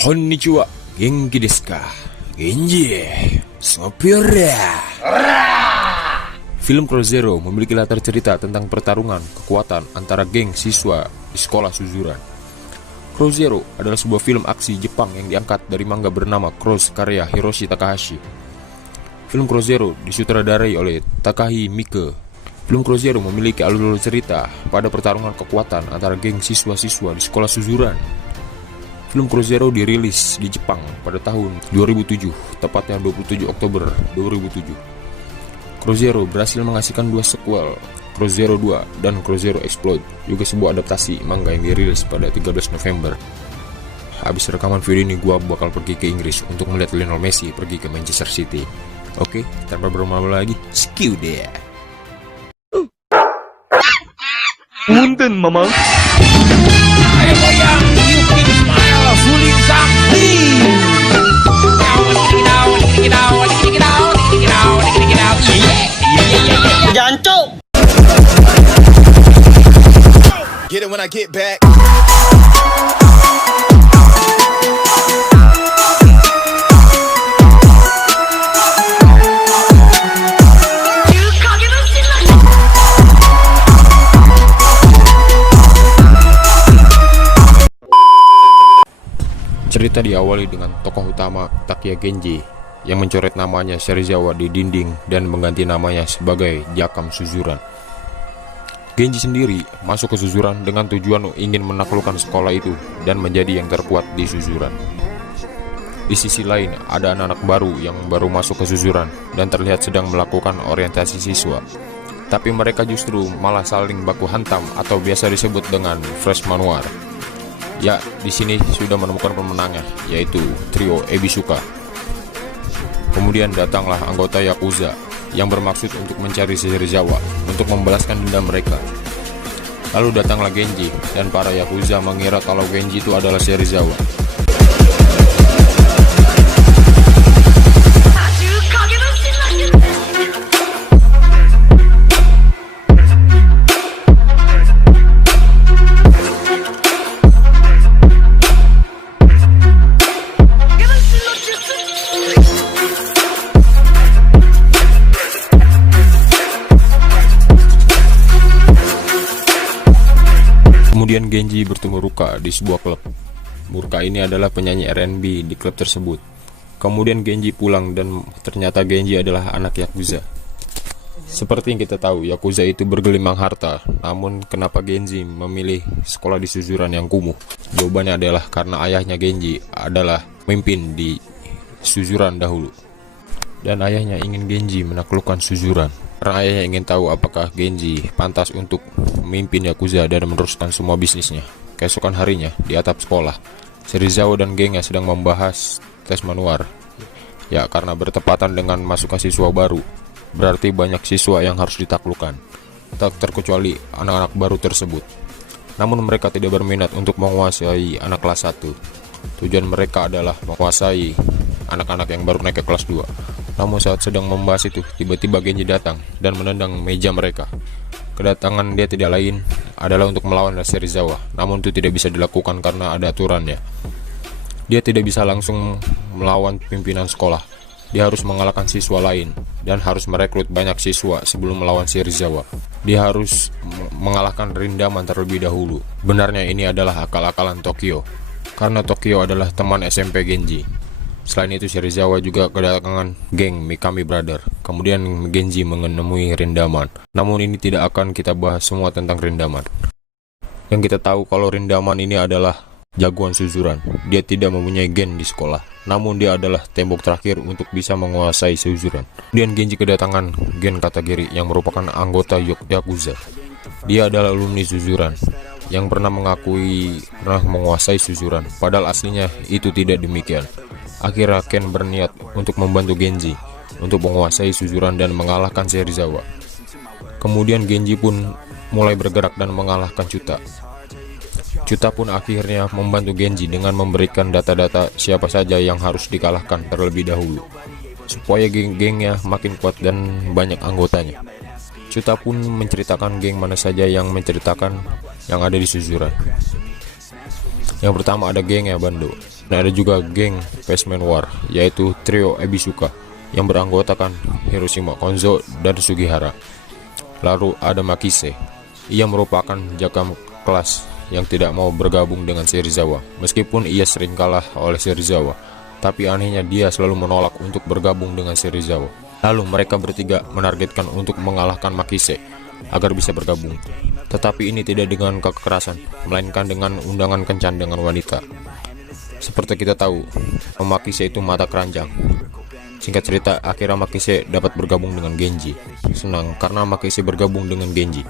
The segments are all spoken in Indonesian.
Konnichiwa, genki desu ka? Genji, sopir ya. Film Crow Zero memiliki latar cerita tentang pertarungan kekuatan antara geng siswa di sekolah Suzuran. Crow Zero adalah sebuah film aksi Jepang yang diangkat dari manga bernama Crows karya Hiroshi Takahashi. Film Crow Zero disutradarai oleh Takahi Miike. Film Crow Zero memiliki alur cerita pada pertarungan kekuatan antara geng siswa-siswa di sekolah Suzuran. Film Crow Zero dirilis di Jepang pada tahun 2007, tepatnya 27 Oktober 2007. Crow Zero berhasil menghasilkan dua sequel, Crow Zero 2 dan Crow Zero Explode, juga sebuah adaptasi manga yang dirilis pada 13 November. Habis rekaman video ini gua bakal pergi ke Inggris untuk melihat Lionel Messi pergi ke Manchester City. Oke, tanpa berlama-lama lagi, skill deh. Punten, Mama. Ayo goyang, Yuki Smile, suling sakti. Jancok. Get it when I get back. Cerita diawali dengan tokoh utama Takuya Genji yang mencoret namanya Serizawa di dinding dan mengganti namanya sebagai Jakam Suzuran. Genji sendiri masuk ke Suzuran dengan tujuan ingin menaklukkan sekolah itu dan menjadi yang terkuat di Suzuran. Di sisi lain, ada anak-anak baru yang baru masuk ke Suzuran dan terlihat sedang melakukan orientasi siswa. Tapi mereka justru malah saling baku hantam atau biasa disebut dengan freshman war. Ya, di sini sudah menemukan pemenangnya, yaitu trio Ebisuka. Kemudian datanglah anggota Yakuza yang bermaksud untuk mencari Serizawa untuk membalaskan dendam mereka. Lalu datanglah Genji dan para Yakuza mengira kalau Genji itu adalah Serizawa. Kemudian Genji bertemu Ruka di sebuah klub. Ruka ini adalah penyanyi R&B di klub tersebut. Kemudian Genji pulang dan ternyata Genji adalah anak Yakuza. Seperti yang kita tahu, Yakuza itu bergelimang harta. Namun kenapa Genji memilih sekolah di Suzuran yang kumuh? Jawabannya adalah karena ayahnya Genji adalah pemimpin di Suzuran dahulu. Dan ayahnya ingin Genji menaklukkan Suzuran. Karena ayahnya ingin tahu apakah Genji pantas untuk memimpin Yakuza dan meneruskan semua bisnisnya. Keesokan harinya, di atap sekolah, Serizawa dan gengnya sedang membahas tes manual. Ya, karena bertepatan dengan masukan siswa baru, berarti banyak siswa yang harus ditaklukkan, tak terkecuali anak-anak baru tersebut. Namun mereka tidak berminat untuk menguasai anak kelas 1. Tujuan mereka adalah menguasai anak-anak yang baru naik ke kelas 2. Namun saat sedang membahas itu, tiba-tiba Genji datang dan menendang meja mereka. Kedatangan dia tidak lain adalah untuk melawan Serizawa, namun itu tidak bisa dilakukan karena ada aturannya. Dia tidak bisa langsung melawan pimpinan sekolah. Dia harus mengalahkan siswa lain dan harus merekrut banyak siswa sebelum melawan Serizawa. Dia harus mengalahkan Rindaman terlebih dahulu. Benarnya ini adalah akal-akalan Tokyo, karena Tokyo adalah teman SMP Genji. Selain itu, Serizawa juga kedatangan geng Mikami Brother. Kemudian Genji menemui Rindaman. Namun ini tidak akan kita bahas semua tentang Rindaman. Yang kita tahu kalau Rindaman ini adalah jagoan Suzuran. Dia tidak mempunyai gen di sekolah, namun dia adalah tembok terakhir untuk bisa menguasai Suzuran. Kemudian Genji kedatangan Gen Katagiri yang merupakan anggota Yakuza. Dia adalah alumni Suzuran yang pernah mengakui pernah menguasai Suzuran, padahal aslinya itu tidak demikian. Akhirnya Ken berniat untuk membantu Genji untuk menguasai Suzuran dan mengalahkan Serizawa. Kemudian Genji pun mulai bergerak dan mengalahkan Chuta. Chuta pun akhirnya membantu Genji dengan memberikan data-data siapa saja yang harus dikalahkan terlebih dahulu, supaya geng-gengnya makin kuat dan banyak anggotanya. Chuta pun menceritakan geng mana saja yang ada di Suzuran. Yang pertama ada geng Bando, dan ada juga geng Spaceman War, yaitu trio Ebisuka yang beranggotakan Hiroshima, Konzo, dan Sugihara. Lalu ada Makise, ia merupakan jakam kelas yang tidak mau bergabung dengan Serizawa. Meskipun ia sering kalah oleh Serizawa, tapi anehnya dia selalu menolak untuk bergabung dengan Serizawa. Lalu mereka bertiga menargetkan untuk mengalahkan Makise agar bisa bergabung. Tetapi ini tidak dengan kekerasan, melainkan dengan undangan kencan dengan wanita. Seperti kita tahu, Makise itu mata keranjang. Singkat cerita, akhirnya Makise dapat bergabung dengan Genji. Senang karena Makise bergabung dengan Genji.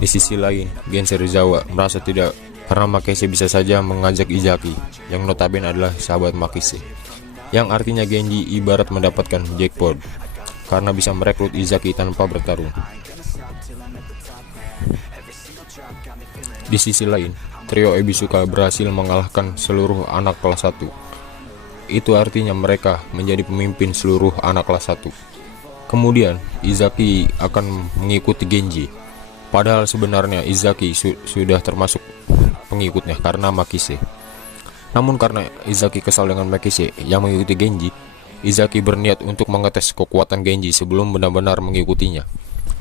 Di sisi lain, Gen Serizawa merasa tidak karena Makise bisa saja mengajak Izaki, yang notabene adalah sahabat Makise. Yang artinya Genji ibarat mendapatkan jackpot karena bisa merekrut Izaki tanpa bertarung. Di sisi lain, trio Ebisuka berhasil mengalahkan seluruh anak kelas 1. Itu artinya mereka menjadi pemimpin seluruh anak kelas 1. Kemudian Izaki akan mengikuti Genji. Padahal sebenarnya Izaki sudah termasuk pengikutnya karena Makise. Namun karena Izaki kesal dengan Makise yang mengikuti Genji, Izaki berniat untuk mengetes kekuatan Genji sebelum benar-benar mengikutinya.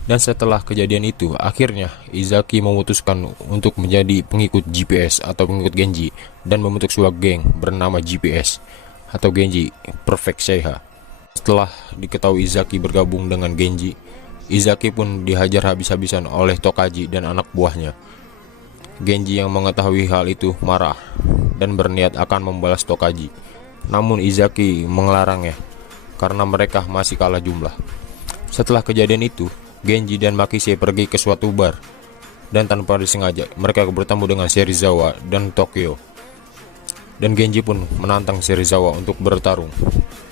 Dan setelah kejadian itu, akhirnya Izaki memutuskan untuk menjadi pengikut GPS atau pengikut Genji dan membentuk sebuah geng bernama GPS atau Genji Perfect Seiha. Setelah diketahui Izaki bergabung dengan Genji, Izaki pun dihajar habis-habisan oleh Tokaji dan anak buahnya. Genji yang mengetahui hal itu marah dan berniat akan membalas Tokaji. Namun Izaki melarangnya karena mereka masih kalah jumlah. Setelah kejadian itu, Genji dan Makise pergi ke suatu bar, dan tanpa disengaja mereka bertemu dengan Serizawa dan Tokyo. Dan Genji pun menantang Serizawa untuk bertarung.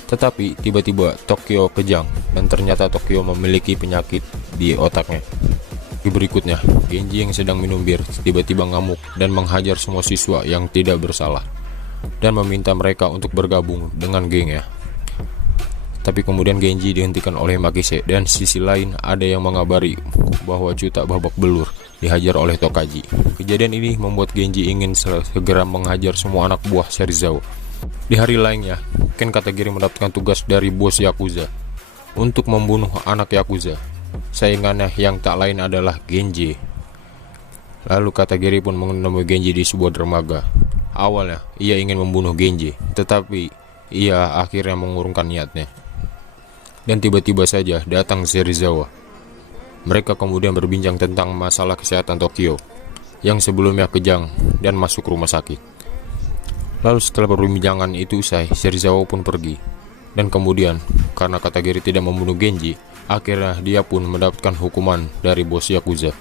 Tetapi tiba-tiba Tokyo kejang, dan ternyata Tokyo memiliki penyakit di otaknya. Berikutnya, Genji yang sedang minum bir tiba-tiba ngamuk dan menghajar semua siswa yang tidak bersalah dan meminta mereka untuk bergabung dengan gengnya. Tapi kemudian Genji dihentikan oleh Makise, dan sisi lain ada yang mengabari bahwa Chuta babak belur dihajar oleh Tokaji. Kejadian ini membuat Genji ingin segera menghajar semua anak buah Serizawa. Di hari lainnya, Ken Katagiri mendapatkan tugas dari bos Yakuza untuk membunuh anak Yakuza. Saingannya yang tak lain adalah Genji. Lalu Katagiri pun menemui Genji di sebuah dermaga. Awalnya ia ingin membunuh Genji, tetapi ia akhirnya mengurungkan niatnya. Dan tiba-tiba saja datang Serizawa. Mereka kemudian berbincang tentang masalah kesehatan Tokyo yang sebelumnya kejang dan masuk rumah sakit. Lalu setelah perbincangan itu usai, Serizawa pun pergi. Dan kemudian karena Katagiri tidak membunuh Genji, akhirnya dia pun mendapatkan hukuman dari bos Yakuza,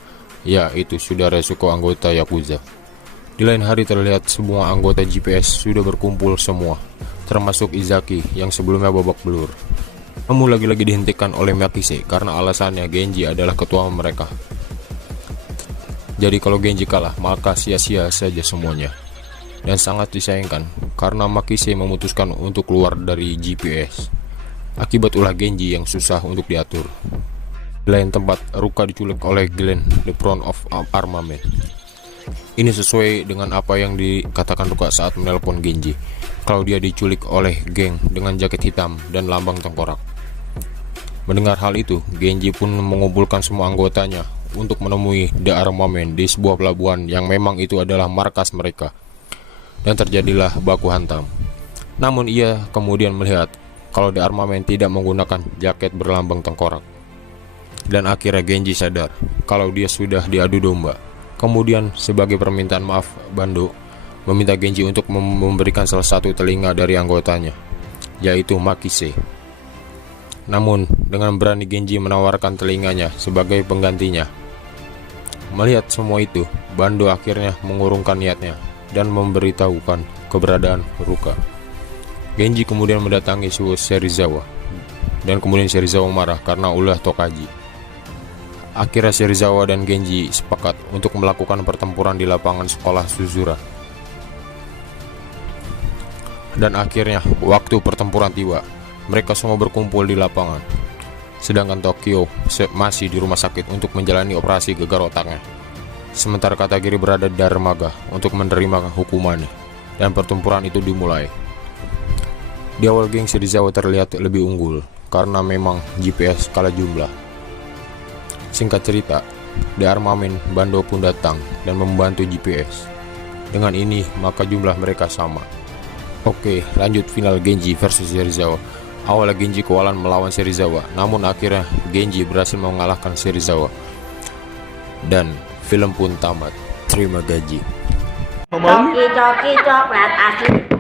yaitu Suda Resuko, anggota Yakuza. Di lain hari terlihat semua anggota GPS sudah berkumpul semua, termasuk Izaki yang sebelumnya babak belur. Namun lagi-lagi dihentikan oleh Makise karena alasannya Genji adalah ketua mereka. Jadi kalau Genji kalah, maka sia-sia saja semuanya. Dan sangat disayangkan karena Makise memutuskan untuk keluar dari GPS. Akibat ulah Genji yang susah untuk diatur. Di lain tempat, Ruka diculik oleh Glenn, the Crown of Armament. Ini sesuai dengan apa yang dikatakan Ruka saat menelpon Genji, kalau dia diculik oleh geng dengan jaket hitam dan lambang tengkorak. Mendengar hal itu, Genji pun mengumpulkan semua anggotanya untuk menemui The Armament di sebuah pelabuhan yang memang itu adalah markas mereka. Dan terjadilah baku hantam. Namun ia kemudian melihat kalau The Armament tidak menggunakan jaket berlambang tengkorak. Dan akhirnya Genji sadar kalau dia sudah diadu domba. Kemudian sebagai permintaan maaf, Bando meminta Genji untuk memberikan salah satu telinga dari anggotanya, yaitu Makise. Namun dengan berani Genji menawarkan telinganya sebagai penggantinya. Melihat semua itu, Bando akhirnya mengurungkan niatnya dan memberitahukan keberadaan Ruka. Genji kemudian mendatangi Serizawa, dan kemudian Serizawa marah karena ulah Tokaji. Akhirnya Serizawa dan Genji sepakat untuk melakukan pertempuran di lapangan sekolah Suzura. Dan akhirnya waktu pertempuran tiba. Mereka semua berkumpul di lapangan. sedangkan Tokyo masih di rumah sakit untuk menjalani operasi gegar otaknya. Sementara Katagiri berada di dermaga untuk menerima hukumannya, dan pertempuran itu dimulai. Di awal geng Serizawa terlihat lebih unggul karena memang GPS kalah jumlah. Singkat cerita, di armamen Bando pun datang dan membantu GPS. Dengan ini maka jumlah mereka sama. Oke, lanjut final Genji versus Serizawa. Awalnya Genji kewalahan melawan Serizawa, namun akhirnya Genji berhasil mengalahkan Serizawa. Dan film pun tamat. Terima gaji. Mamang. Coki-coki coklat asli